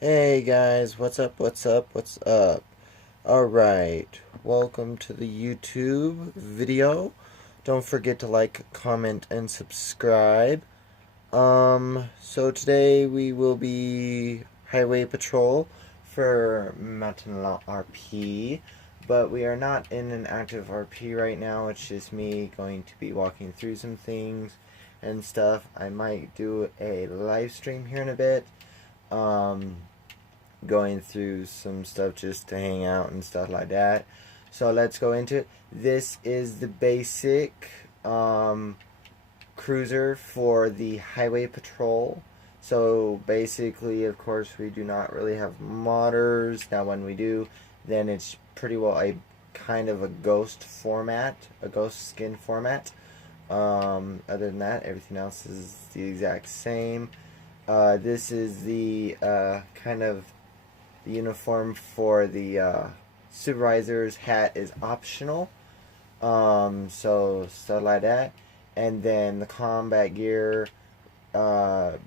Hey guys, what's up? What's up? What's up? Alright, welcome to the YouTube video. Don't forget to like, comment, and subscribe. So today we will be Highway Patrol for Mountain Law RP, but we are not in an active RP right now. It's just me going to be walking through some things and stuff. I might do a live stream here in a bit. Um, Going through some stuff just to hang out and stuff like that. So let's go into it. This is the basic cruiser for the highway patrol. So basically, of course, we do not really have modders. Now when we do, then it's pretty well a kind of a ghost format, a ghost skin format. Other than that, everything else is the exact same. This is the kind of the uniform for the supervisor's hat is optional. So stuff like that. And then the combat gear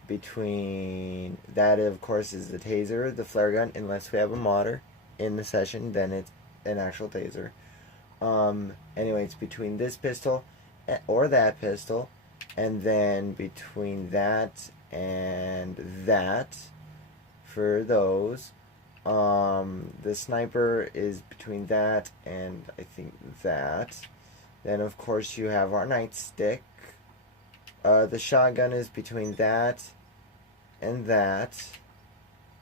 between that, of course, is the taser, the flare gun, unless we have a modder in the session, then it's an actual taser. Anyway, it's between this pistol or that pistol, and then between that and that for those. The sniper is between that and I think that. Then of course you have our nightstick. The shotgun is between that and that.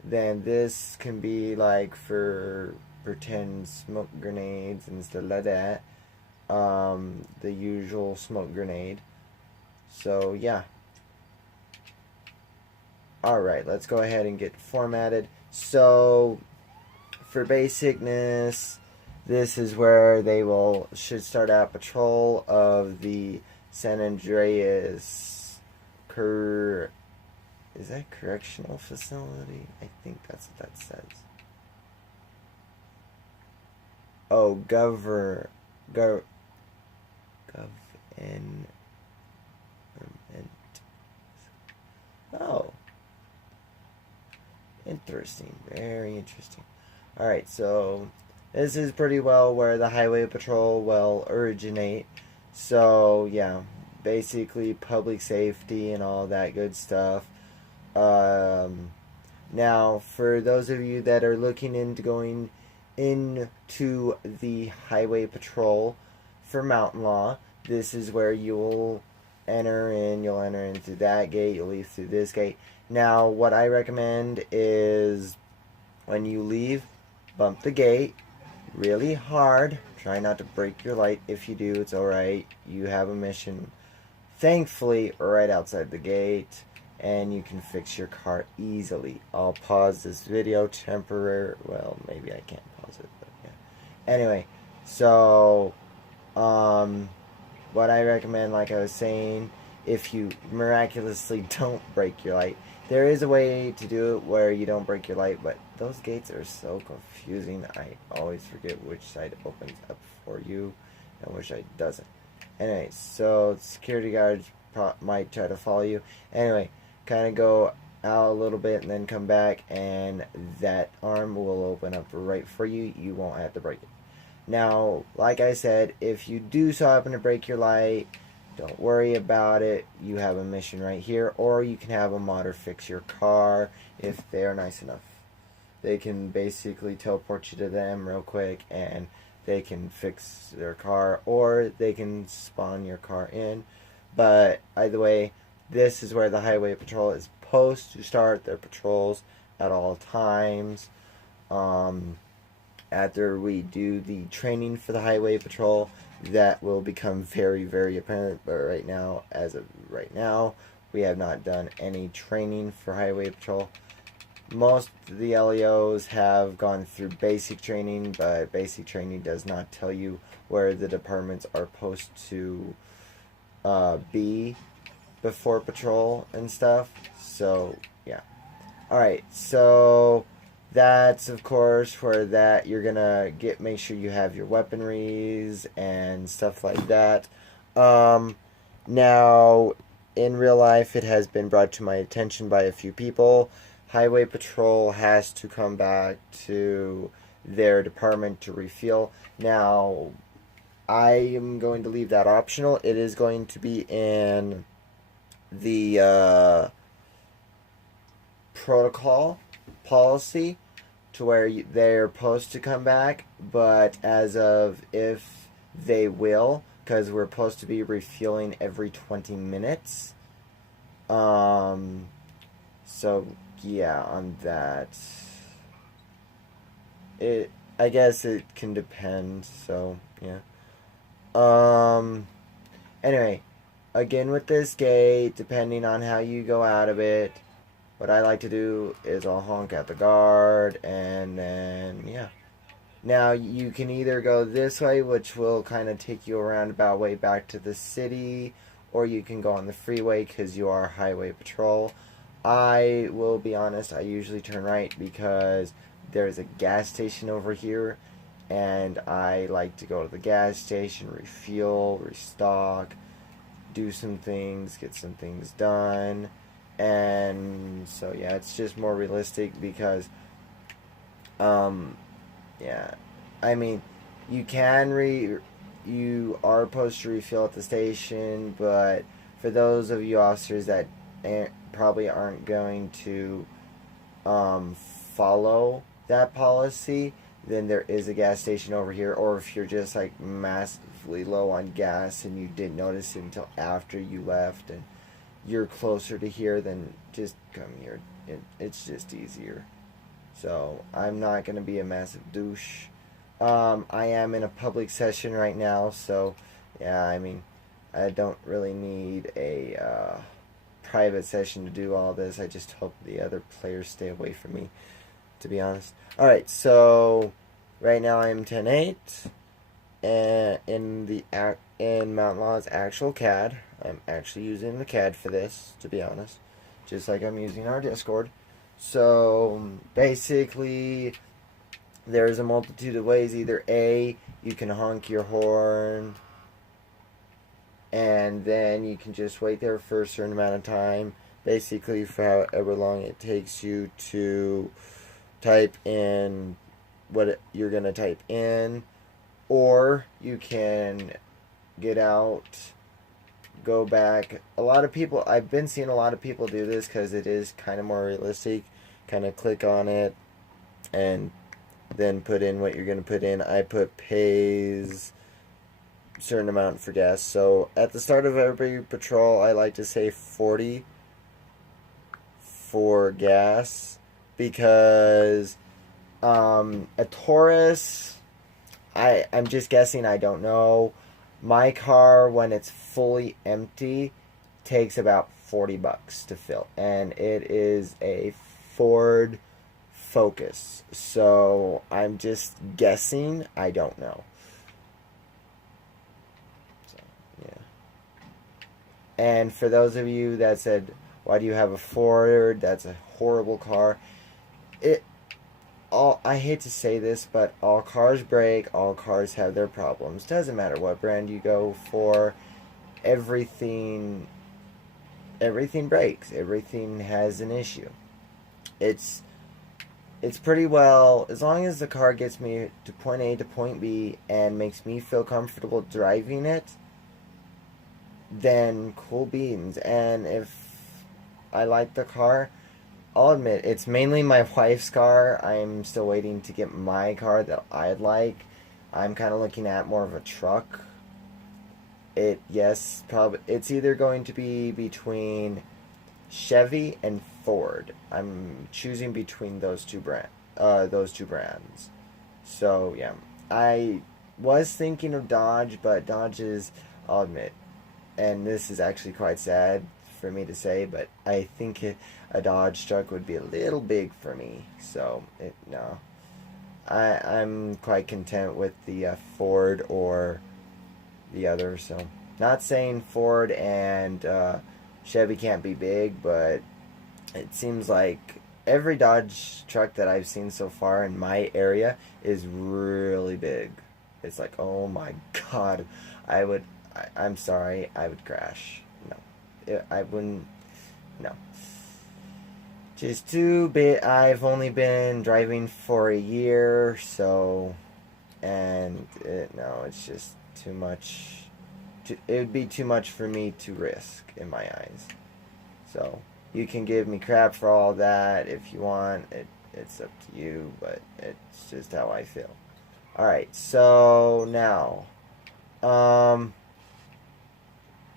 Then this can be like for pretend smoke grenades and stuff like that. The usual smoke grenade. So yeah. Alright, let's go ahead and get formatted. So for basicness, this is where they should start out patrol of the San Andreas is that correctional facility? I think that's what that says. Oh, gov government. Oh, interesting. Very interesting. Alright, so this is pretty well where the highway patrol will originate. So, yeah, basically public safety and all that good stuff. Um, Now, for those of you that are looking into going into the highway patrol for mountain law, this is where you'll enter in. You'll enter in through that gate. You'll leave through this gate. Now, what I recommend is when you leave, bump the gate really hard. Try not to break your light. If you do, it's alright. You have a mission, thankfully, right outside the gate, and you can fix your car easily. I'll pause this video temporarily. Well, maybe I can't pause it, but yeah. Anyway, so, what I recommend, like I was saying, if you miraculously don't break your light, there is a way to do it where you don't break your light, but those gates are so confusing. I always forget which side opens up for you and which side doesn't. Anyway, so security guards might try to follow you. Anyway, kind of go out a little bit and then come back, and that arm will open up right for you. You won't have to break it. Now, like I said, if you do so happen to break your light, don't worry about it. You have a mission right here, or you can have a modder fix your car if they are nice enough. They can basically teleport you to them real quick, and they can fix their car, or they can spawn your car in. But either way, this is where the highway patrol is supposed to start their patrols at all times. After we do the training for the highway patrol, that will become very, very apparent. But right now, as of right now, we have not done any training for highway patrol. Most of the LEOs have gone through basic training, but basic training does not tell you where the departments are supposed to be before patrol and stuff. So, yeah. Alright, so that's of course where that you're gonna make sure you have your weaponries and stuff like that. Now, in real life, it has been brought to my attention by a few people Highway Patrol has to come back to their department to refuel. Now, I am going to leave that optional. It is going to be in the protocol policy to where they're supposed to come back, but as of if they will, because we're supposed to be refueling every 20 minutes. So yeah, on that, I guess it can depend. So yeah. Anyway, again with this gate, depending on how you go out of it, what I like to do is I'll honk at the guard, and then yeah. Now you can either go this way, which will kind of take you a roundabout way back to the city, or you can go on the freeway because you are highway patrol. I will be honest, I usually turn right because there's a gas station over here, and I like to go to the gas station, refuel, restock, do some things, get some things done. And so yeah, it's just more realistic because yeah, I mean, you can you are supposed to refill at the station, but for those of you officers that probably aren't going to follow that policy, then there is a gas station over here. Or if you're just like massively low on gas and you didn't notice it until after you left and you're closer to here, then just come here. It's just easier. So I'm not going to be a massive douche. I am in a public session right now, so yeah, I mean, I don't really need a private session to do all this. I just hope the other players stay away from me, to be honest. Alright, so right now I'm 10-8 and in Mountain Law's actual CAD. I'm actually using the CAD for this, to be honest, just like I'm using our Discord. So basically, there's a multitude of ways. Either A, you can honk your horn, and then you can just wait there for a certain amount of time, basically for however long it takes you to type in what you're going to type in. Or you can get out, go back. A lot of people, I've been seeing a lot of people do this because it is kind of more realistic. Kind of click on it and then put in what you're going to put in. I put pays certain amount for gas. So at the start of every patrol, I like to say 40 for gas because a Taurus, I'm just guessing, I don't know. My car, when it's fully empty, takes about $40 to fill, and it is a Ford Focus. So I'm just guessing. I don't know. So yeah. And for those of you that said, "Why do you have a Ford? That's a horrible car." I hate to say this, but all cars break, all cars have their problems. Doesn't matter what brand you go for, everything breaks. Everything has an issue. It's pretty well, as long as the car gets me to point A to point B and makes me feel comfortable driving it, then cool beans. And if I like the car, I'll admit, it's mainly my wife's car. I'm still waiting to get my car that I'd like. I'm kind of looking at more of a truck. It's either going to be between Chevy and Ford. I'm choosing between those two brands. So yeah, I was thinking of Dodge, but Dodge is, I'll admit, and this is actually quite sad for me to say, but I think a Dodge truck would be a little big for me. So no, I'm quite content with the Ford or the other. So not saying Ford and Chevy can't be big, but it seems like every Dodge truck that I've seen so far in my area is really big. It's like, oh my god, I'm sorry, I would crash. No, I wouldn't. No. Just too bit. I've only been driving for a year, so, and no, it's just too much. It would be too much for me to risk in my eyes. So you can give me crap for all that if you want. It's up to you, but it's just how I feel. All right, so now, um,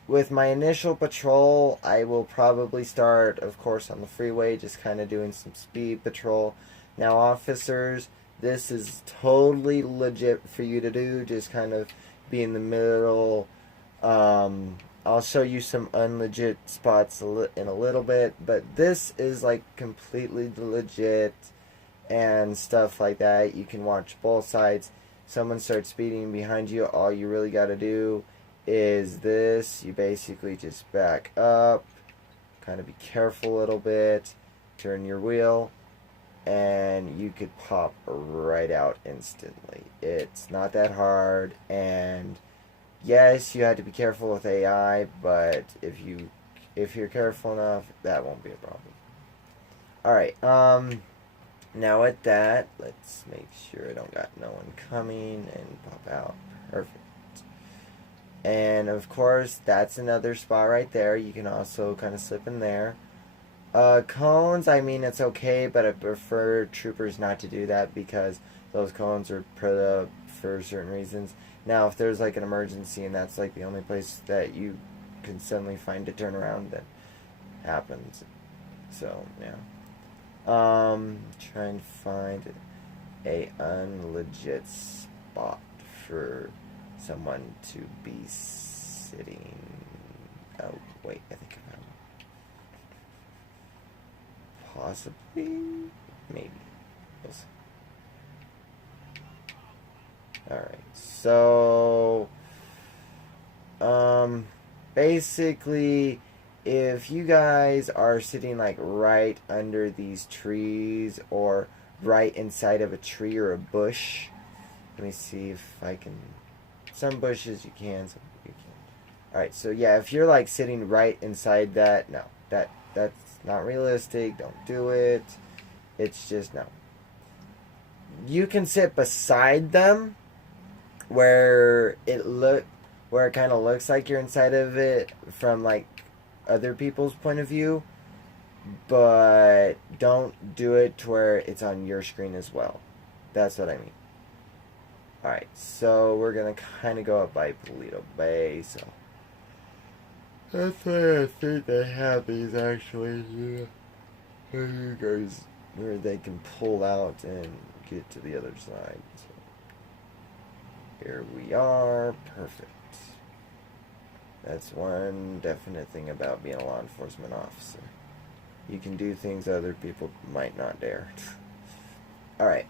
with my initial patrol, I will probably start, of course, on the freeway, just kind of doing some speed patrol. Now, officers, this is totally legit for you to do, just kind of be in the middle. I'll show you some unlegit spots in a little bit, but this is like completely legit and stuff like that. You can watch both sides. Someone starts speeding behind you, all you really got to do is this. You basically just back up, kind of be careful a little bit, turn your wheel, and you could pop right out instantly. It's not that hard, and yes, you have to be careful with AI, but if you're careful enough, that won't be a problem. All right. Now at that, let's make sure I don't got no one coming and pop out. Perfect. And of course, that's another spot right there. You can also kind of slip in there. Cones, I mean, it's okay, but I prefer troopers not to do that because those cones are put up for certain reasons. Now, if there's like an emergency and that's like the only place that you can suddenly find to turn around, then happens. So, yeah. Trying to find a unlegit spot for someone to be sitting. Oh, wait, I think I found possibly, maybe. We'll see. Alright, so basically, if you guys are sitting like right under these trees or right inside of a tree or a bush, let me see if I can. Some bushes you can, some you can't. Alright, so yeah, if you're like sitting right inside that, no, that's not realistic. Don't do it. It's just no. You can sit beside them where where it kind of looks like you're inside of it from like other people's point of view, but don't do it to where it's on your screen as well. That's what I mean. Alright, so we're gonna kind of go up by Paleto Bay, so that's why I think they have these actually. Yeah. You guys, where they can pull out and get to the other side. So here we are. Perfect. That's one definite thing about being a law enforcement officer. You can do things other people might not dare. Alright,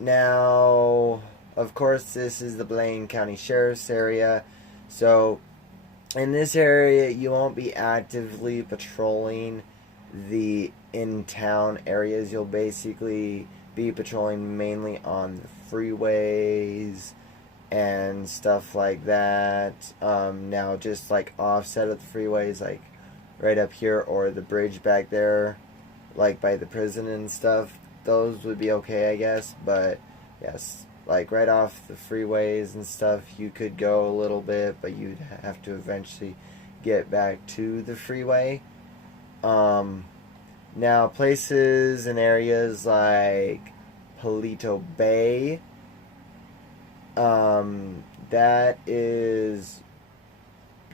now, of course, this is the Blaine County Sheriff's area. So, in this area, you won't be actively patrolling the in-town areas. You'll basically be patrolling mainly on the freeways and stuff like that. Now, just like offset of the freeways, like right up here, or the bridge back there, like by the prison and stuff, those would be okay, I guess. But yes, like right off the freeways and stuff, you could go a little bit, but you'd have to eventually get back to the freeway. Now, places and areas like Paleto Bay, that is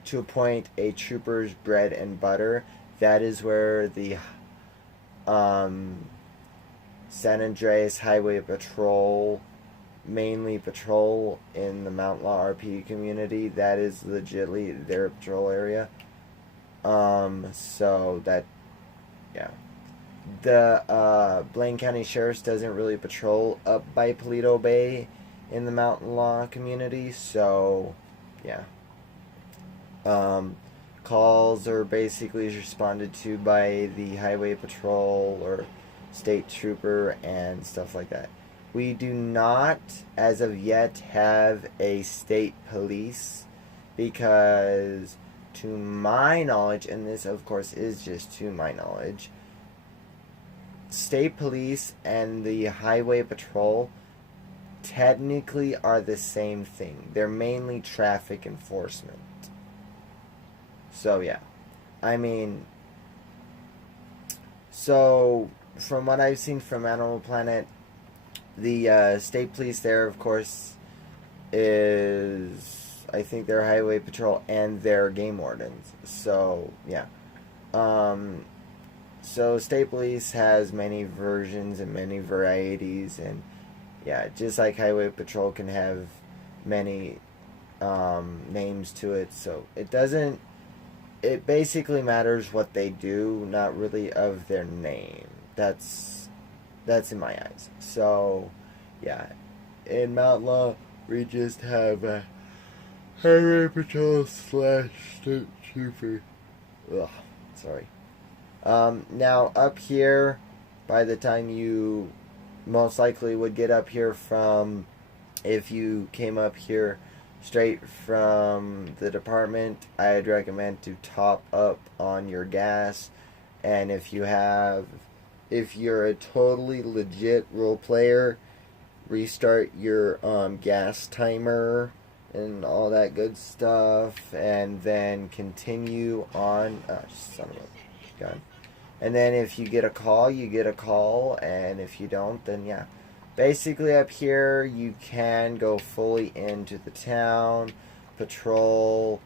to a point a trooper's bread and butter. That is where the San Andreas Highway Patrol mainly patrol in the Mount Law RP community. That is legitly their patrol area. So that, yeah. The Blaine County Sheriff's doesn't really patrol up by Paleto Bay in the Mountain Law community, so yeah. Calls are basically responded to by the Highway Patrol or State Trooper and stuff like that. We do not, as of yet, have a state police because to my knowledge, and this of course is just to my knowledge, state police and the highway patrol technically are the same thing. They're mainly traffic enforcement. So yeah, I mean, so from what I've seen from Animal Planet, the state police there, of course, is, I think, their highway patrol and their game wardens. So yeah, so state police has many versions and many varieties, and yeah, just like highway patrol can have many names to it. So it doesn't. It basically matters what they do, not really of their name. That's in my eyes. So yeah, in Mount Law we just have a highway patrol / state trooper. Ugh, sorry. Now up here, by the time you most likely would get up here from, if you came up here straight from the department, I'd recommend to top up on your gas. And if you're a totally legit role player, restart your gas timer and all that good stuff, and then continue on. Son of a gun. And then if you get a call, you get a call, and if you don't, then yeah. Basically up here, you can go fully into the town, patrol,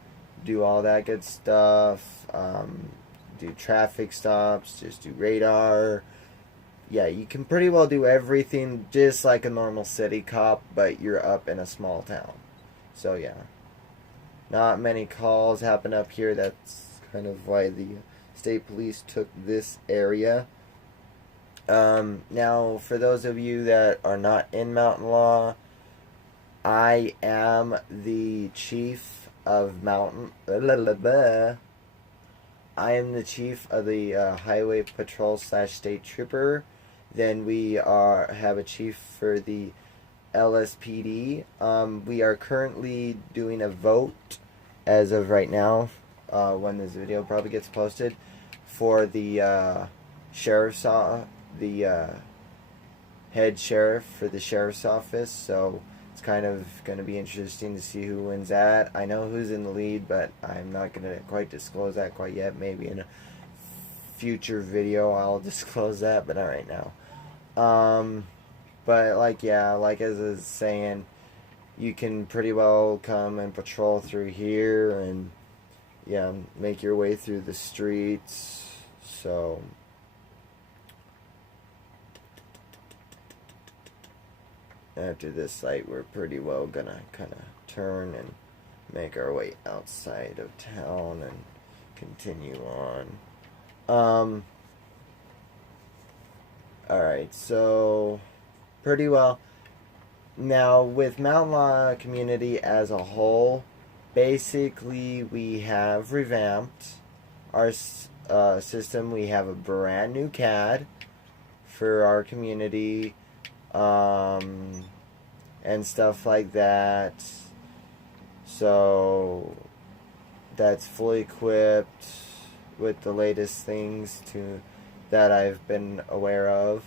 do all that good stuff, do traffic stops, just do radar. Yeah, you can pretty well do everything just like a normal city cop, but you're up in a small town. So yeah, not many calls happen up here. That's kind of why the state police took this area. Now, for those of you that are not in Mountain Law, I am the chief of I am the chief of the highway patrol / state trooper. Then we have a chief for the LSPD. We are currently doing a vote as of right now, when this video probably gets posted, for the sheriff's the head sheriff for the sheriff's office. So it's kind of going to be interesting to see who wins that. I know who's in the lead, but I'm not going to quite disclose that quite yet. Maybe in a future video I'll disclose that, but not right now. But like as I was saying, you can pretty well come and patrol through here and yeah, make your way through the streets. So after this site, we're pretty well gonna kind of turn and make our way outside of town and continue on. Alright, so pretty well. Now, with Mountain Law community as a whole, basically we have revamped our system. We have a brand new CAD for our community, and stuff like that. So that's fully equipped with the latest things that I've been aware of.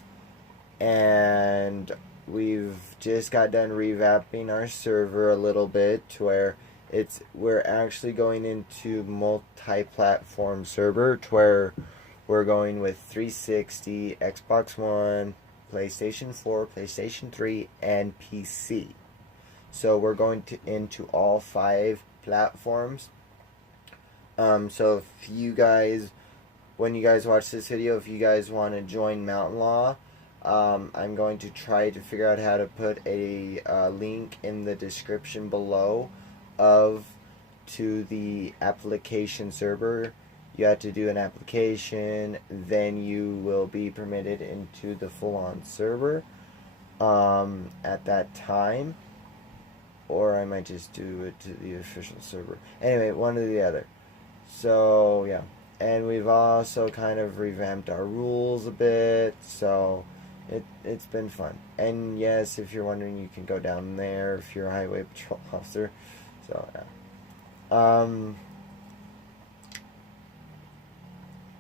And we've just got done revamping our server a little bit to where we're actually going into multi-platform server, to where we're going with 360, Xbox One, PlayStation 4, PlayStation 3, and PC. So we're going into all 5 platforms. So if you guys, when you guys watch this video, if you guys want to join Mountain Law, I'm going to try to figure out how to put a link in the description below to the application server. You have to do an application, then you will be permitted into the full-on server at that time. Or I might just do it to the official server. Anyway, one or the other. So, yeah. And we've also kind of revamped our rules a bit, so it's been fun. And yes, if you're wondering, you can go down there if you're a highway patrol officer. So, yeah.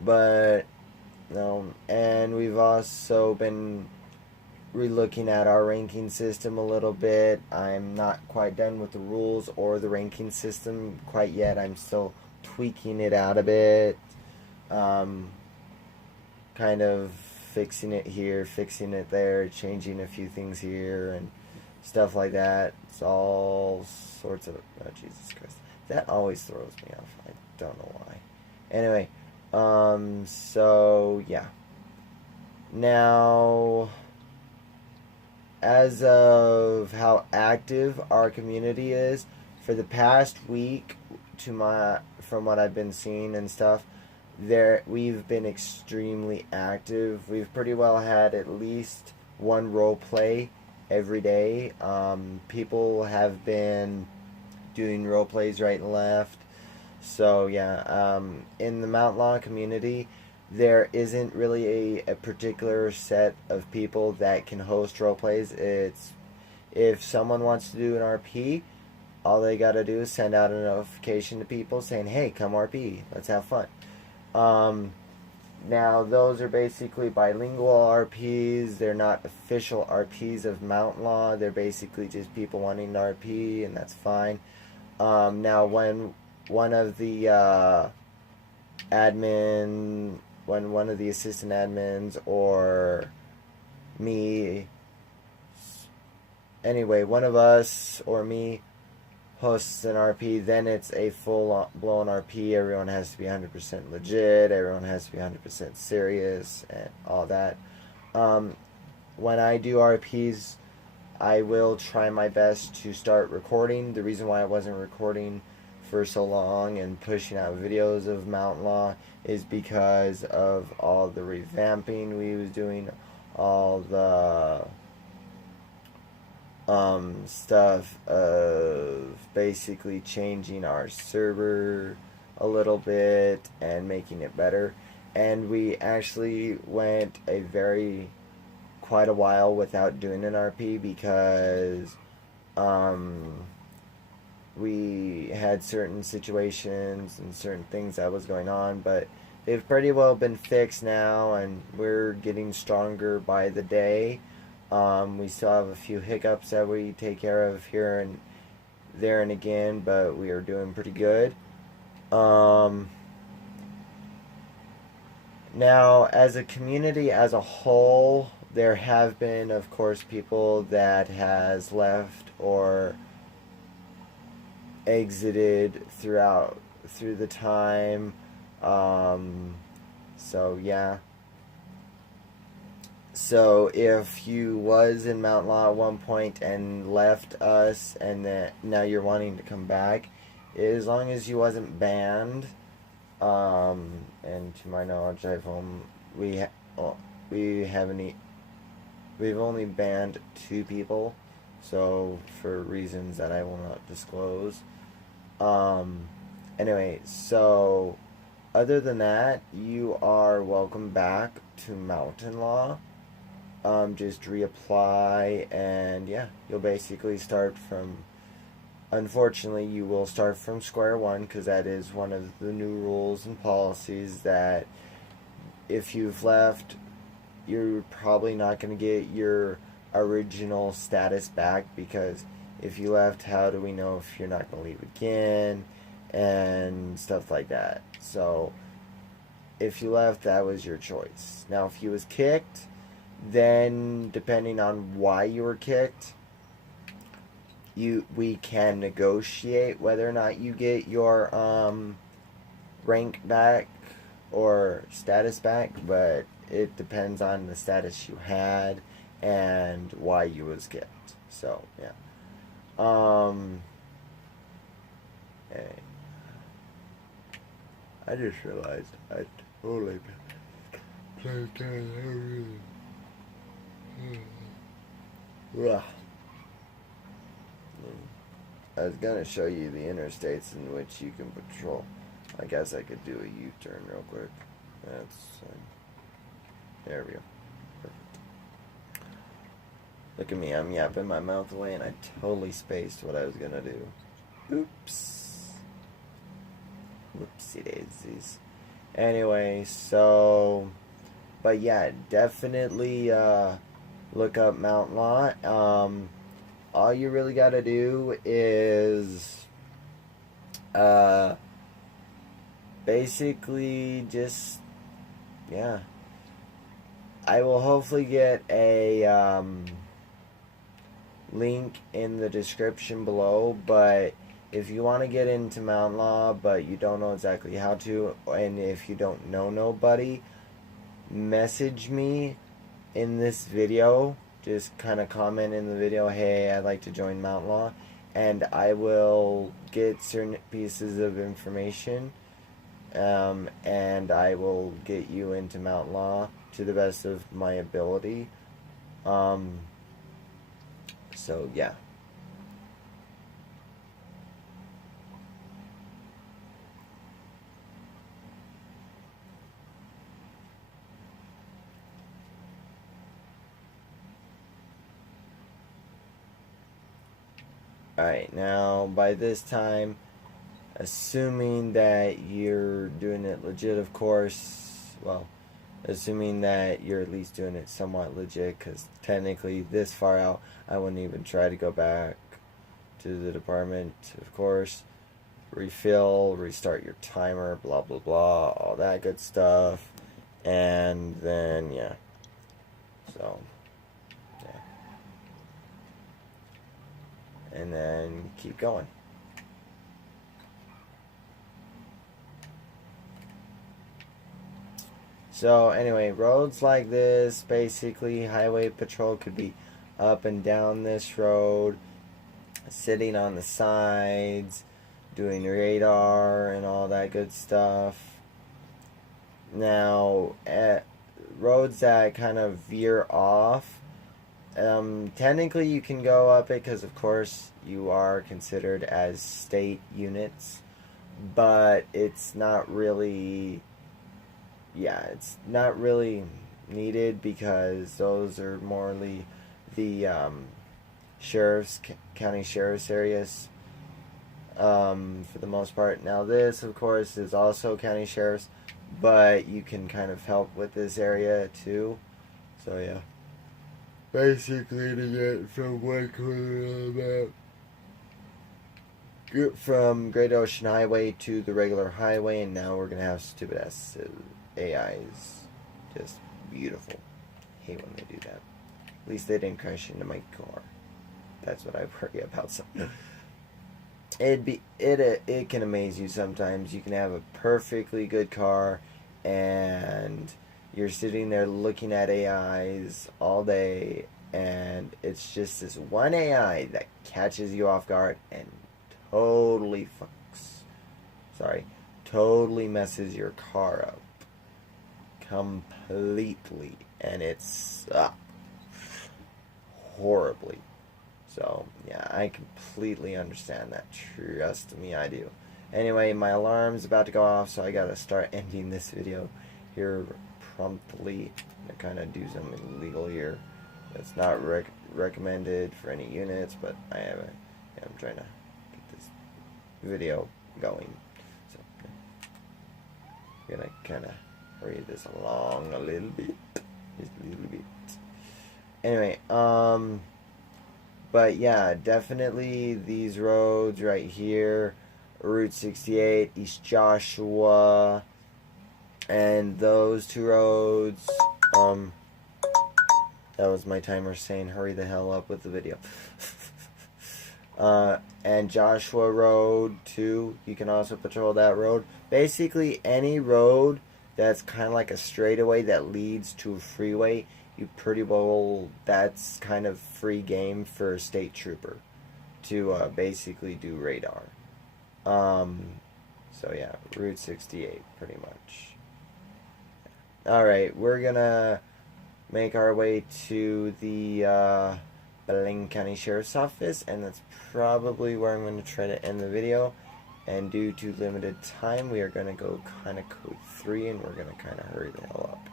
But and we've also been relooking at our ranking system a little bit. I'm not quite done with the rules or the ranking system quite yet. I'm still tweaking it out a bit. Kind of fixing it here, fixing it there, changing a few things here, and stuff like that. It's all sorts of. Oh, Jesus Christ. That always throws me off. I don't know why. Anyway, so yeah. Now, as of how active our community is, for the past week, from what I've been seeing and stuff, we've been extremely active. We've pretty well had at least one role play every day. People have been doing role plays right and left. So yeah, in the Mount Law community, there isn't really a particular set of people that can host role plays. It's if someone wants to do an RP, all they gotta do is send out a notification to people saying, "Hey, come RP, let's have fun." Now those are basically bilingual RPs. They're not official RPs of Mount Law. They're basically just people wanting to RP, and that's fine. Now when one of the when one of the assistant admins or me, anyway, one of us or me hosts an RP, then it's a full-blown RP. Everyone has to be 100% legit. Everyone has to be 100% serious and all that. When I do RPs, I will try my best to start recording. The reason why I wasn't recording for so long and pushing out videos of Mount Law is because of all the revamping we was doing, all the stuff of basically changing our server a little bit and making it better. And we actually went quite a while without doing an RP because we had certain situations and certain things that was going on, but they've pretty well been fixed now, and we're getting stronger by the day. We still have a few hiccups that we take care of here and there and again, but we are doing pretty good. Now, as a community as a whole, there have been, of course, people that has left or exited through the time. So yeah. So if you was in Mount Law at one point and left us, and then now you're wanting to come back, as long as you wasn't banned, and to my knowledge, we've only banned 2 people, so for reasons that I will not disclose. Anyway, so other than that, you are welcome back to Mountain Law. Just reapply, and yeah, you'll basically start from, unfortunately, you will start from square one, because that is one of the new rules and policies that if you've left, you're probably not going to get your original status back, because if you left, how do we know if you're not going to leave again, and stuff like that. So if you left, that was your choice. Now if you was kicked, then depending on why you were kicked, we can negotiate whether or not you get your rank back or status back, but it depends on the status you had and why you was kicked. So yeah. Hey. I just realized I totally played everything. I was gonna show you the interstates in which you can patrol. I guess I could do a U-turn real quick. There we go. Perfect. Look at me, I'm yapping my mouth away and I totally spaced what I was gonna do. Oops. Whoopsie daisies. Anyway, so, but yeah, definitely look up Mount Law. All you really gotta do is uh, basically just, yeah. I will hopefully get a link in the description below, but if you want to get into Mount Law but you don't know exactly how to, and if you don't know nobody, message me in this video. Just kind of comment in the video, hey, I'd like to join Mount Law, and I will get certain pieces of information, and I will get you into Mount Law to the best of my ability. So yeah. Alright, now by this time, assuming that you're doing it legit, of course, well, assuming that you're at least doing it somewhat legit, because technically this far out, I wouldn't even try to go back to the department, of course. Refill, restart your timer, blah blah blah, all that good stuff. And then, yeah. So, yeah. And then keep going. So anyway, roads like this, basically highway patrol could be up and down this road, sitting on the sides, doing radar and all that good stuff. Now, at roads that kind of veer off, technically you can go up it because of course you are considered as state units, but it's not really, yeah, it's not really needed because those are morely the sheriff's, county sheriff's areas, for the most part. Now this, of course, is also county sheriff's, but you can kind of help with this area too. So yeah, basically to get from one corner of the map, from Great Ocean Highway to the regular highway, and now we're gonna have stupid ass AIs. Just beautiful. Hate when they do that. At least they didn't crash into my car. That's what I worry about. So it can amaze you sometimes. You can have a perfectly good car, and you're sitting there looking at AIs all day, and it's just this one AI that catches you off guard and totally totally messes your car up completely, and it's horribly. So yeah, I completely understand that. Trust me, I do. Anyway, my alarm's about to go off, so I gotta start ending this video here promptly. To kind of do something illegal here. It's not recommended for any units, but I'm trying to get this video going. So I'm gonna kind of hurry this along a little bit, just a little bit. Anyway, but yeah, definitely these roads right here, Route 68, East Joshua, and those two roads, that was my timer saying hurry the hell up with the video. And Joshua Road too, you can also patrol that road. Basically any road that's kind of like a straightaway that leads to a freeway, you pretty well, that's kind of free game for a state trooper to basically do radar. So yeah, Route 68 pretty much. Alright, we're gonna make our way to the Belen County Sheriff's Office, and that's probably where I'm going to try to end the video. And due to limited time, we are going to go kind of code 3, and we're going to kind of hurry the hell up,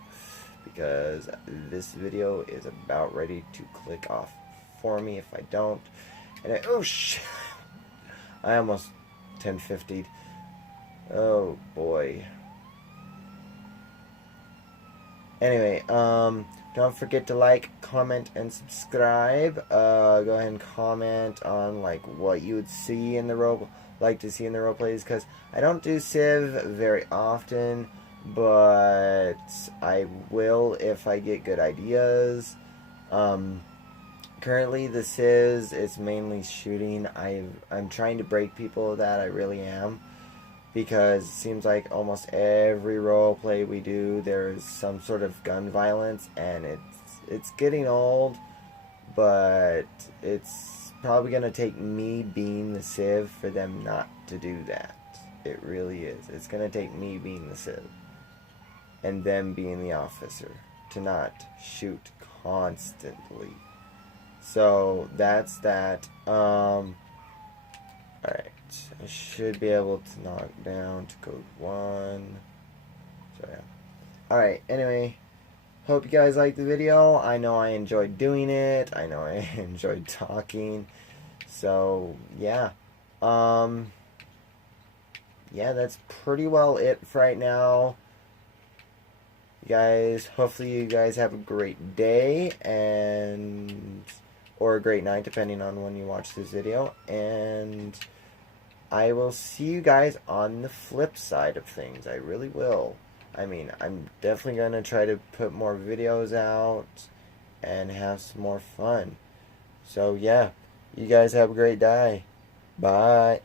because this video is about ready to click off for me if I don't. And oh shit, I almost 1050'd. Oh boy. Anyway, don't forget to like, comment, and subscribe. Go ahead and comment on like what you would see in the like to see in the role plays, because I don't do Civ very often, but I will if I get good ideas. Currently the Civs, it's mainly shooting. I'm trying to break people of that, I really am, because it seems like almost every role play we do there's some sort of gun violence, and it's getting old, but it's probably going to take me being the Civ for them not to do that. It really is. It's going to take me being the Civ and them being the officer to not shoot constantly. So that's that. Alright. I should be able to knock down to code 1. So yeah. Alright, anyway. Hope you guys liked the video. I know I enjoyed doing it. I know I enjoyed talking. So yeah. Yeah, that's pretty well it for right now. You guys, hopefully you guys have a great day and or a great night, depending on when you watch this video, and I will see you guys on the flip side of things. I really will. I mean, I'm definitely going to try to put more videos out and have some more fun. So yeah, you guys have a great day. Bye.